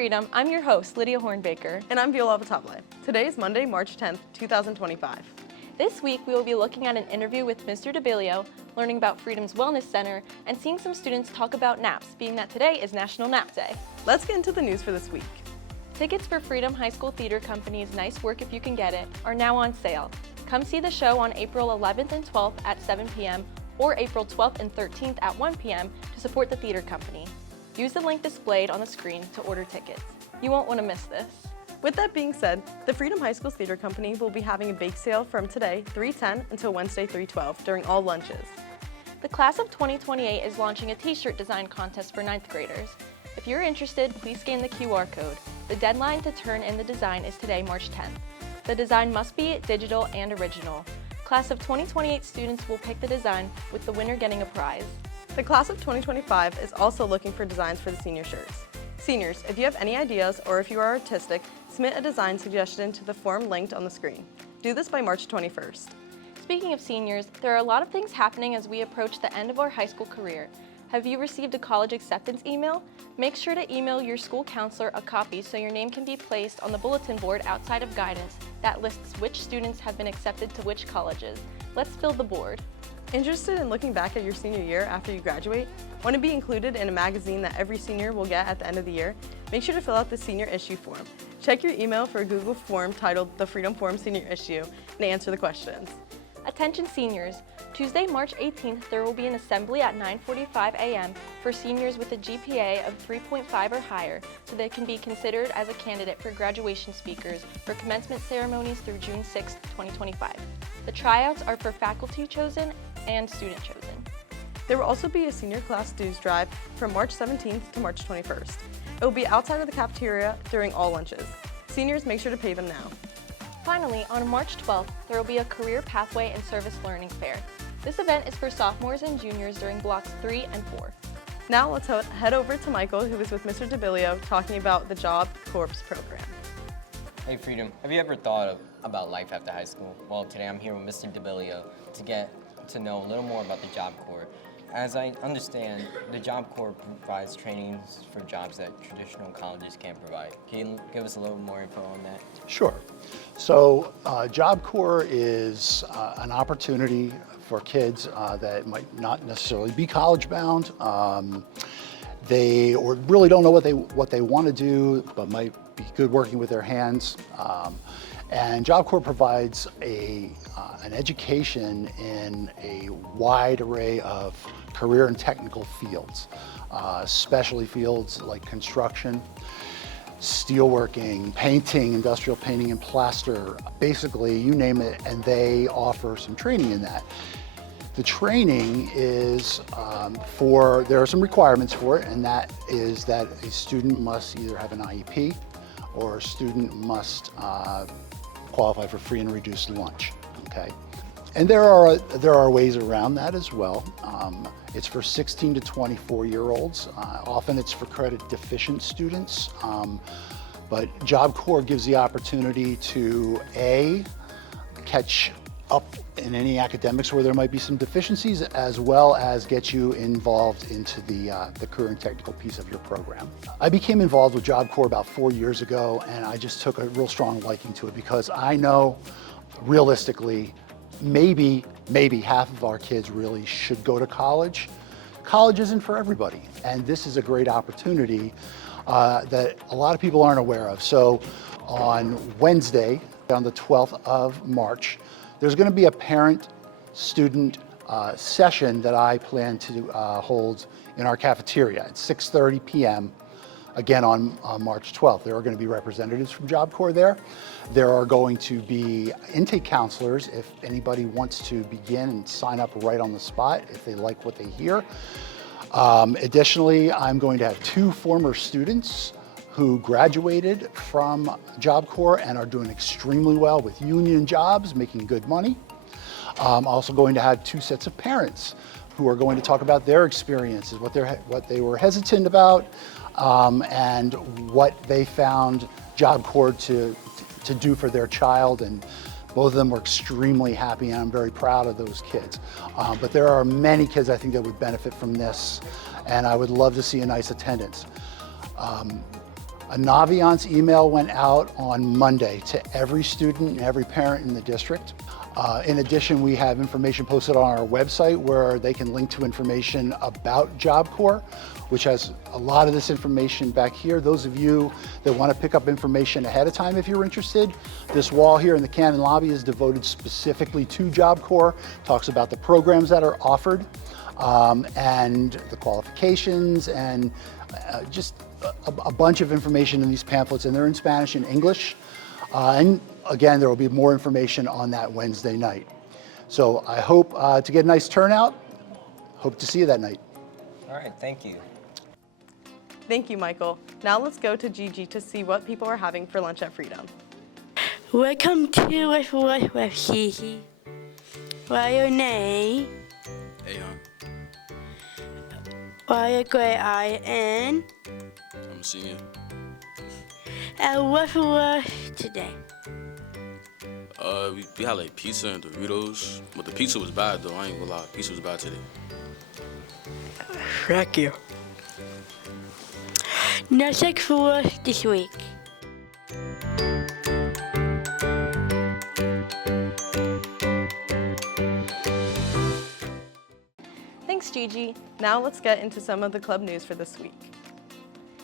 Freedom, I'm your host, Lydia Hornbaker. And I'm Viola Batable. Today is Monday, March 10th, 2025. This week, we will be looking at an interview with Mr. DeBilio, learning about Freedom's Wellness Center, and seeing some students talk about naps, being that today is National Nap Day. Let's get into the news for this week. Tickets for Freedom High School Theater Company's Nice Work If You Can Get It are now on sale. Come see the show on April 11th and 12th at 7 p.m. or April 12th and 13th at 1 p.m. to support the theater company. Use the link displayed on the screen to order tickets. You won't want to miss this. With that being said, the Freedom High School Theater Company will be having a bake sale from today, 3/10, until Wednesday, 3/12, during all lunches. The class of 2028 is launching a t-shirt design contest for 9th graders. If you're interested, please scan the QR code. The deadline to turn in the design is today, March 10th. The design must be digital and original. Class of 2028 students will pick the design, with the winner getting a prize. The class of 2025 is also looking for designs for the senior shirts. Seniors, if you have any ideas or if you are artistic, submit a design suggestion to the form linked on the screen. Do this by March 21st. Speaking of seniors, there are a lot of things happening as we approach the end of our high school career. Have you received a college acceptance email? Make sure to email your school counselor a copy so your name can be placed on the bulletin board outside of guidance that lists which students have been accepted to which colleges. Let's fill the board. Interested in looking back at your senior year after you graduate? Want to be included in a magazine that every senior will get at the end of the year? Make sure to fill out the senior issue form. Check your email for a Google form titled the Freedom Form Senior Issue and answer the questions. Attention seniors, Tuesday, March 18th, there will be an assembly at 9:45 a.m. for seniors with a GPA of 3.5 or higher, so they can be considered as a candidate for graduation speakers for commencement ceremonies through June 6, 2025. The tryouts are for faculty chosen and student chosen. There will also be a senior class dues drive from March 17th to March 21st. It will be outside of the cafeteria during all lunches. Seniors, make sure to pay them now. Finally, on March 12th, there will be a Career Pathway and Service Learning Fair. This event is for sophomores and juniors during blocks 3 and 4. Now let's head over to Michael, who is with Mr. DeBilio, talking about the Job Corps program. Hey Freedom, have you ever thought about life after high school? Well, today I'm here with Mr. DeBilio to get to know a little more about the Job Corps. As I understand, the Job Corps provides trainings for jobs that traditional colleges can't provide. Can you give us a little more info on that? Sure. So Job Corps is an opportunity for kids that might not necessarily be college bound. They or really don't know what they want to do, but might be good working with their hands. And Job Corps provides an education in a wide array of career and technical fields, especially fields like construction, steelworking, painting, industrial painting and plaster, basically you name it, and they offer some training in that. The training is there are some requirements for it, and that is that a student must either have an IEP or a student must qualify for free and reduced lunch, okay? And there are ways around that as well. It's for 16 to 24-year-olds. Often it's for credit deficient students, but Job Corps gives the opportunity to catch up in any academics where there might be some deficiencies, as well as get you involved into the career and technical piece of your program. I became involved with Job Corps about 4 years ago, and I just took a real strong liking to it because I know realistically maybe half of our kids really should go to college. College isn't for everybody, and this is a great opportunity that a lot of people aren't aware of. So on Wednesday, on the 12th of March, there's going to be a parent-student session that I plan to hold in our cafeteria at 6:30 p.m. Again on March 12th. There are going to be representatives from Job Corps there. There are going to be intake counselors if anybody wants to begin and sign up right on the spot if they like what they hear. Additionally, I'm going to have 2 former students who graduated from Job Corps and are doing extremely well with union jobs, making good money. I'm also going to have 2 sets of parents who are going to talk about their experiences, what they were hesitant about, and what they found Job Corps to do for their child. And both of them were extremely happy, and I'm very proud of those kids. But there are many kids I think that would benefit from this, and I would love to see a nice attendance. A Naviance email went out on Monday to every student and every parent in the district. In addition, we have information posted on our website where they can link to information about Job Corps, which has a lot of this information back here. Those of you that want to pick up information ahead of time if you're interested, this wall here in the Cannon lobby is devoted specifically to Job Corps, talks about the programs that are offered and the qualifications and just a bunch of information in these pamphlets, and they're in Spanish and English. And again, there will be more information on that Wednesday night. So I hope to get a nice turnout. Hope to see you that night. All right, thank you. Thank you, Michael. Now let's go to Gigi to see what people are having for lunch at Freedom. Welcome to what Hihi. Why your name? Ayon. Why a great IN? I'm a senior. And what was today? We had like pizza and Doritos, but the pizza was bad though. I ain't gonna lie, pizza was bad today. Thank you. No sex for us this week. Thanks, Gigi. Now let's get into some of the club news for this week.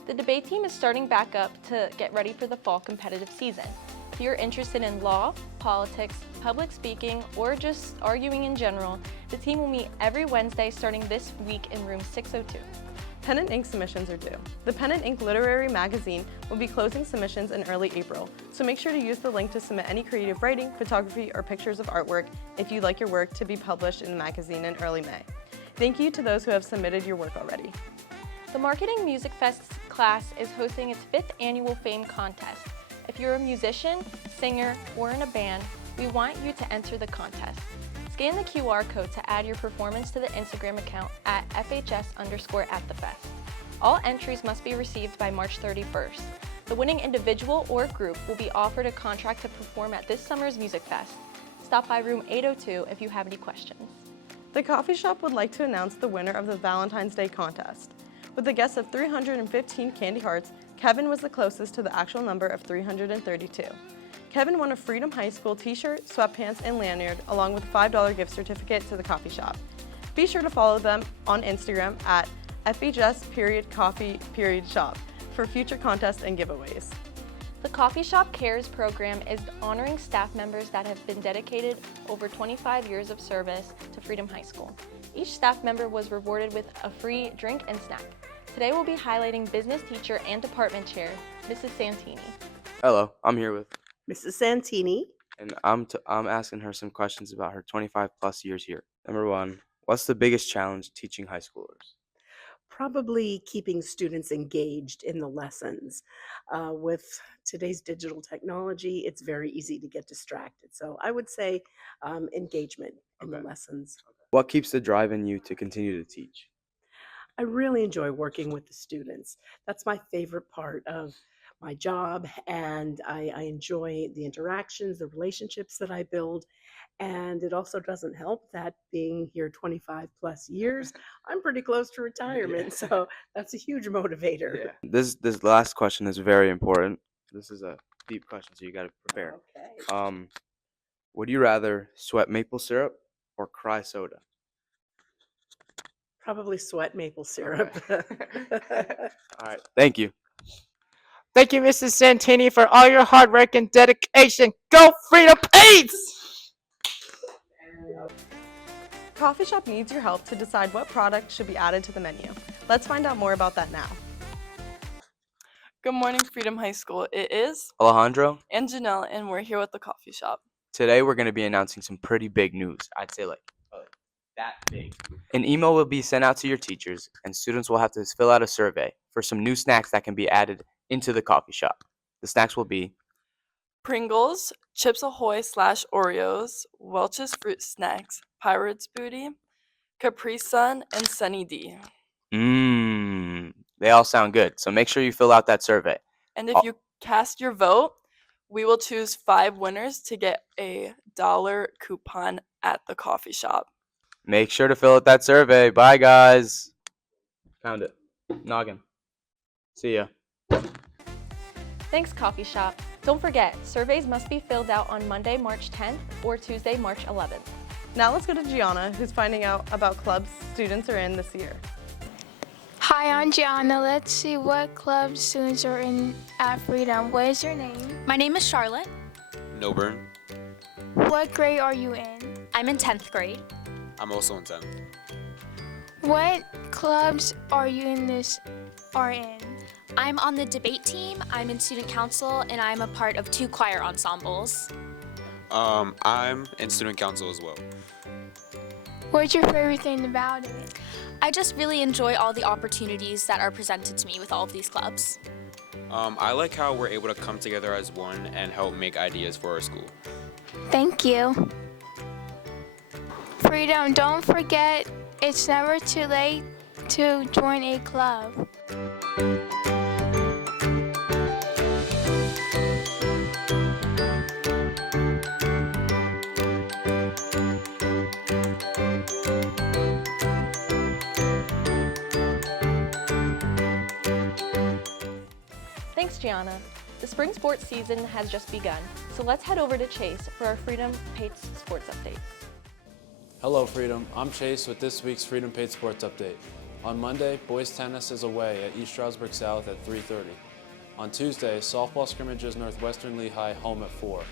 The debate team is starting back up to get ready for the fall competitive season. If you're interested in law, politics, public speaking, or just arguing in general, the team will meet every Wednesday starting this week in room 602. Pen and ink submissions are due. The Pen and Ink Literary Magazine will be closing submissions in early April, so make sure to use the link to submit any creative writing, photography, or pictures of artwork if you'd like your work to be published in the magazine in early May. Thank you to those who have submitted your work already. The Marketing Music Fest class is hosting its 5th annual Fame contest. If you're a musician, singer, or in a band, we want you to enter the contest. Scan the QR code to add your performance to the Instagram account at FHS_@thefest. All entries must be received by March 31st. The winning individual or group will be offered a contract to perform at this summer's Music Fest. Stop by room 802 if you have any questions. The coffee shop would like to announce the winner of the Valentine's Day contest. With a guess of 315 candy hearts, Kevin was the closest to the actual number of 332. Kevin won a Freedom High School t-shirt, sweatpants, and lanyard, along with a $5 gift certificate to the coffee shop. Be sure to follow them on Instagram at FHS.coffee.shop for future contests and giveaways. The Coffee Shop Cares program is honoring staff members that have been dedicated over 25 years of service to Freedom High School. Each staff member was rewarded with a free drink and snack. Today we'll be highlighting business teacher and department chair, Mrs. Santini. Hello, I'm here with, Mrs. Santini. and I'm asking her some questions about her 25 plus years here. Number one, what's the biggest challenge teaching high schoolers? Probably keeping students engaged in the lessons. With today's digital technology, it's very easy to get distracted. So I would say engagement in the Okay. lessons. What keeps the drive in you to continue to teach? I really enjoy working with the students. That's my favorite part of my job, and I enjoy the interactions, the relationships that I build. And it also doesn't help that being here 25 plus years, I'm pretty close to retirement. So that's a huge motivator. This last question is very important. This is a deep question, so you got to prepare. Okay. Would you rather sweat maple syrup or cry soda? Probably sweat maple syrup. All right, thank you. Thank you, Mrs. Santini, for all your hard work and dedication. Go Freedom Eats! Coffee Shop needs your help to decide what product should be added to the menu. Let's find out more about that now. Good morning, Freedom High School. It is Alejandro, and Janelle, and we're here with the coffee shop. today we're going to be announcing some pretty big news. I'd say like that big. An email will be sent out to your teachers, and students will have to fill out a survey for some new snacks that can be added into the coffee shop. The snacks will be Pringles, Chips Ahoy / Oreos, Welch's Fruit Snacks, Pirates Booty, Capri Sun, and Sunny D. They all sound good. So make sure you fill out that survey. And if you cast your vote, we will choose 5 winners to get a $1 coupon at the coffee shop. Make sure to fill out that survey. Bye, guys. Found it. Noggin. See ya. Thanks, Coffee Shop. Don't forget, surveys must be filled out on Monday, March 10th or Tuesday, March 11th. Now let's go to Gianna, who's finding out about clubs students are in this year. Hi, I'm Gianna. Let's see what club students are in at Freedom. What is your name? My name is Charlotte. Noburn. What grade are you in? I'm in 10th grade. I'm also in 10th. What clubs are you in I'm on the debate team, I'm in student council, and I'm a part of 2 choir ensembles. I'm in student council as well. What's your favorite thing about it? I just really enjoy all the opportunities that are presented to me with all of these clubs. I like how we're able to come together as one and help make ideas for our school. Thank you. Freedom, don't forget, it's never too late to join a club. Thanks, Gianna. The spring sports season has just begun, so let's head over to Chase for our Freedom Pates Sports Update. Hello, Freedom. I'm Chase with this week's Freedom Pates Sports Update. On Monday, boys tennis is away at East Stroudsburg South at 3:30. On Tuesday, softball scrimmages Northwestern Lehigh home at 4.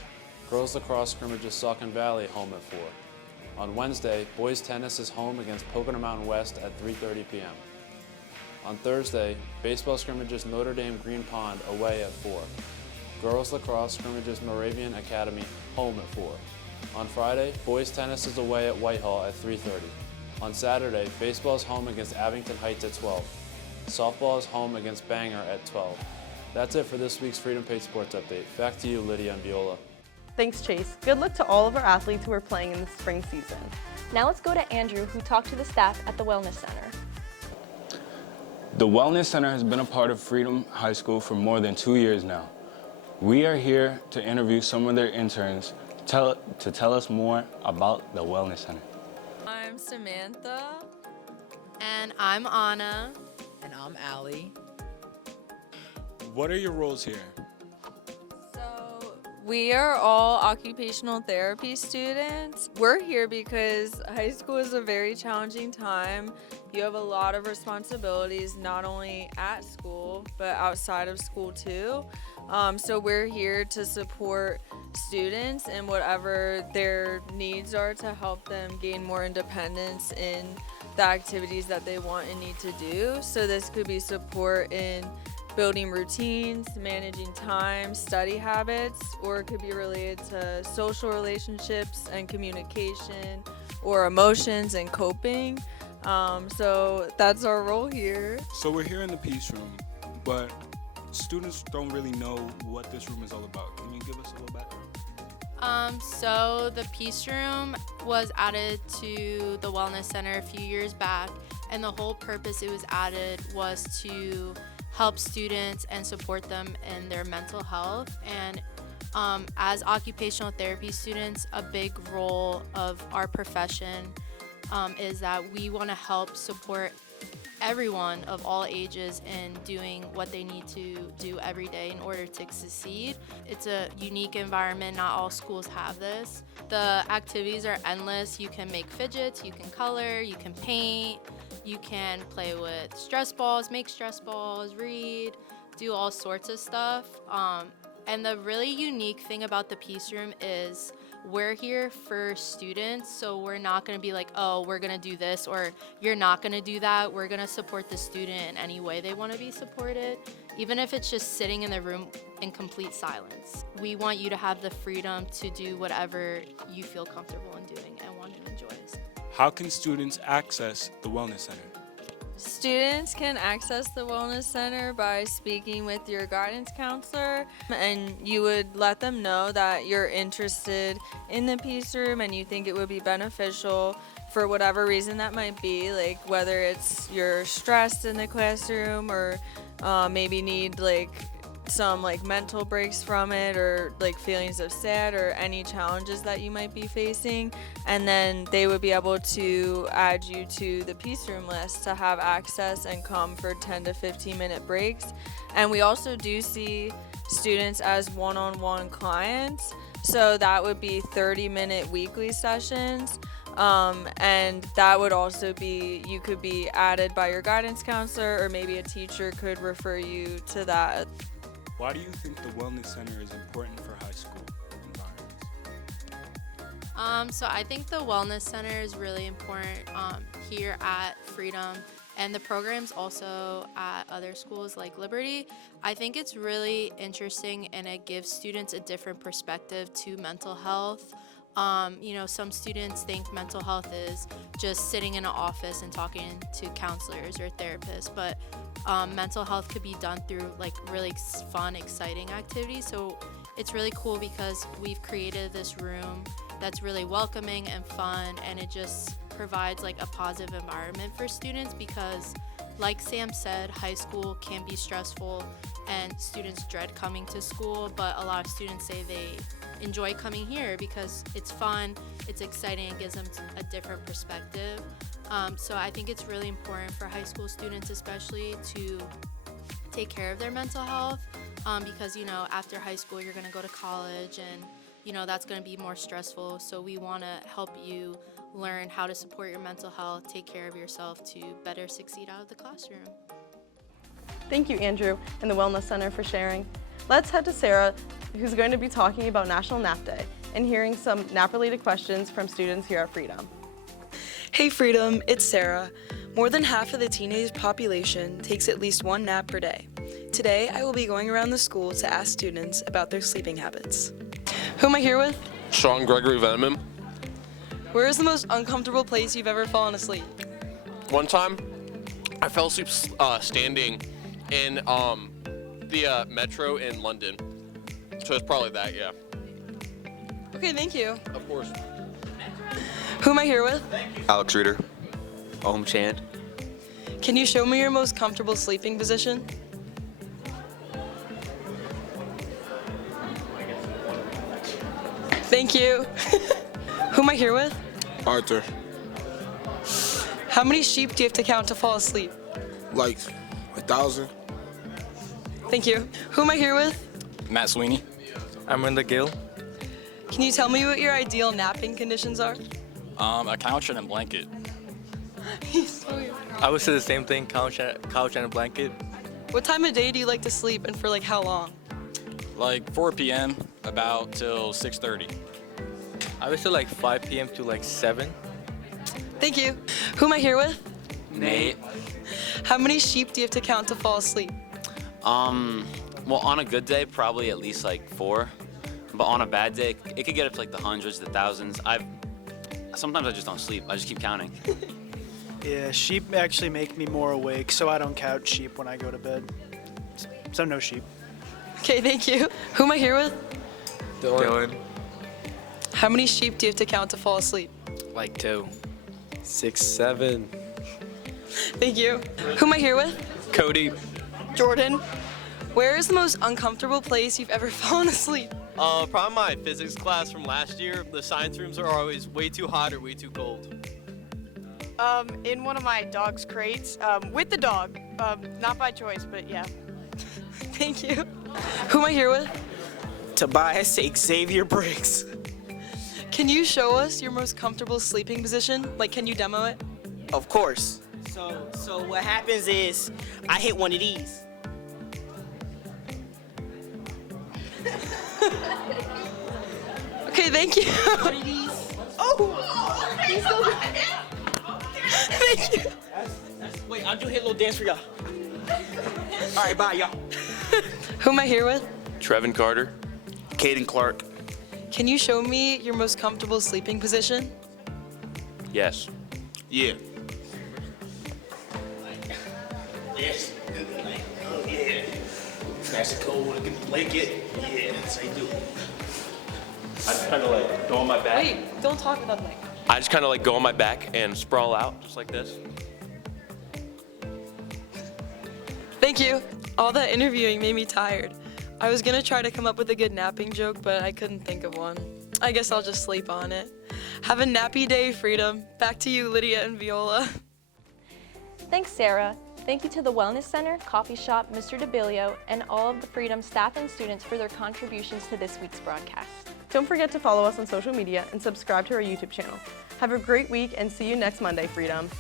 Girls lacrosse scrimmages Saucon Valley home at 4. On Wednesday, boys tennis is home against Pocono Mountain West at 3:30 p.m. On Thursday, baseball scrimmages Notre Dame Green Pond away at 4. Girls lacrosse scrimmages Moravian Academy home at 4. On Friday, boys tennis is away at Whitehall at 3:30. On Saturday, baseball is home against Abington Heights at 12. Softball is home against Bangor at 12. That's it for this week's Freedom Pates Sports Update. Back to you, Lydia and Viola. Thanks, Chase. Good luck to all of our athletes who are playing in the spring season. Now let's go to Andrew, who talked to the staff at the Wellness Center. The Wellness Center has been a part of Freedom High School for more than 2 years now. We are here to interview some of their interns to tell us more about the Wellness Center. I'm Samantha. And I'm Anna. And I'm Allie. What are your roles here? We are all occupational therapy students. We're here because high school is a very challenging time. You have a lot of responsibilities, not only at school, but outside of school too. So we're here to support students in whatever their needs are to help them gain more independence in the activities that they want and need to do. So this could be support in building routines, managing time, study habits, or it could be related to social relationships and communication, or emotions and coping. So that's our role here. So we're here in the Peace Room, but students don't really know what this room is all about. Can you give us a little background? So the Peace Room was added to the Wellness Center a few years back, and the whole purpose it was added was to help students and support them in their mental health. And as occupational therapy students, a big role of our profession is that we want to help support everyone of all ages in doing what they need to do every day in order to succeed. It's a unique environment. Not all schools have this. The activities are endless. You can make fidgets, you can color, you can paint, you can play with stress balls, make stress balls, read, do all sorts of stuff. And the really unique thing about the Peace Room is we're here for students, so we're not going to be like, oh, we're going to do this, or you're not going to do that. We're going to support the student in any way they want to be supported, even if it's just sitting in the room in complete silence. We want you to have the freedom to do whatever you feel comfortable in doing and want to enjoy. How can students access the Wellness Center? Students can access the Wellness Center by speaking with your guidance counselor, and you would let them know that you're interested in the Peace Room and you think it would be beneficial for whatever reason that might be, like whether it's you're stressed in the classroom or maybe need some mental breaks from it, or feelings of sad or any challenges that you might be facing, and then they would be able to add you to the Peace Room list to have access and come for 10 to 15 minute breaks. And we also do see students as one-on-one clients. So that would be 30-minute weekly sessions. And that would also be, you could be added by your guidance counselor, or maybe a teacher could refer you to that. Why do you think the Wellness Center is important for high school environments? So I think the Wellness Center is really important here at Freedom, and the programs also at other schools like Liberty. I think it's really interesting, and it gives students a different perspective to mental health. Some students think mental health is just sitting in an office and talking to counselors or therapists, but mental health could be done through like really fun, exciting activities. So it's really cool because we've created this room that's really welcoming and fun, and it just provides like a positive environment for students because, like Sam said, high school can be stressful and students dread coming to school, but a lot of students say they enjoy coming here because it's fun, it's exciting, it gives them a different perspective. So I think it's really important for high school students especially to take care of their mental health because, after high school you're going to go to college and, that's going to be more stressful. So we want to help you learn how to support your mental health, take care of yourself to better succeed out of the classroom. Thank you, Andrew, and the Wellness Center for sharing. Let's head to Sarah, who's going to be talking about National Nap Day and hearing some nap-related questions from students here at Freedom. Hey Freedom, it's Sarah. More than half of the teenage population takes at least one nap per day. Today, I will be going around the school to ask students about their sleeping habits. Who am I here with? Sean Gregory Veneman. Where is the most uncomfortable place you've ever fallen asleep? One time, I fell asleep standing in the metro in London. So it's probably that, yeah. Okay, thank you. Of course. Who am I here with? Alex Reeder. Om Chand. Can you show me your most comfortable sleeping position? Thank you. Who am I here with? Arthur. How many sheep do you have to count to fall asleep? Like 1,000. Thank you. Who am I here with? Matt Sweeney. I'm Linda Gill. Can you tell me what your ideal napping conditions are? A couch and a blanket. I would say the same thing, couch and a blanket. What time of day do you like to sleep, and for like how long? Like 4 p.m. about till 6:30. I would say like 5 p.m. to like 7. Thank you. Who am I here with? Nate. How many sheep do you have to count to fall asleep? Well, on a good day, probably at least like 4. But on a bad day, it could get up to like the hundreds, the thousands. Sometimes I just don't sleep. I just keep counting. Yeah, sheep actually make me more awake, so I don't count sheep when I go to bed. So no sheep. Okay, thank you. Who am I here with? Dylan. How many sheep do you have to count to fall asleep? Like 2. 6, 7. Thank you. Who am I here with? Cody. Jordan. Where is the most uncomfortable place you've ever fallen asleep? Probably my physics class from last year. The science rooms are always way too hot or way too cold. In one of my dog's crates, with the dog. Not by choice, but yeah. Thank you. Who am I here with? Tobias Xavier Briggs. Can you show us your most comfortable sleeping position? Like, can you demo it? Of course. So what happens is, I hit one of these. Okay, thank you. One of these. Oh! Thank you. Wait, I'll do a little dance for y'all. All right, bye, y'all. Who am I here with? Trevin Carter. Caden Clark. Can you show me your most comfortable sleeping position? Yes. Yeah. Yes. Oh, yeah. Smash the cold with a blanket. Yeah, that's how you do it. I just kind of like go on my back. Wait, don't talk about that. I just kind of like go on my back and sprawl out just like this. Thank you. All that interviewing made me tired. I was gonna try to come up with a good napping joke, but I couldn't think of one. I guess I'll just sleep on it. Have a nappy day, Freedom. Back to you, Lydia and Viola. Thanks, Sarah. Thank you to the Wellness Center, Coffee Shop, Mr. DeBilio, and all of the Freedom staff and students for their contributions to this week's broadcast. Don't forget to follow us on social media and subscribe to our YouTube channel. Have a great week and see you next Monday, Freedom.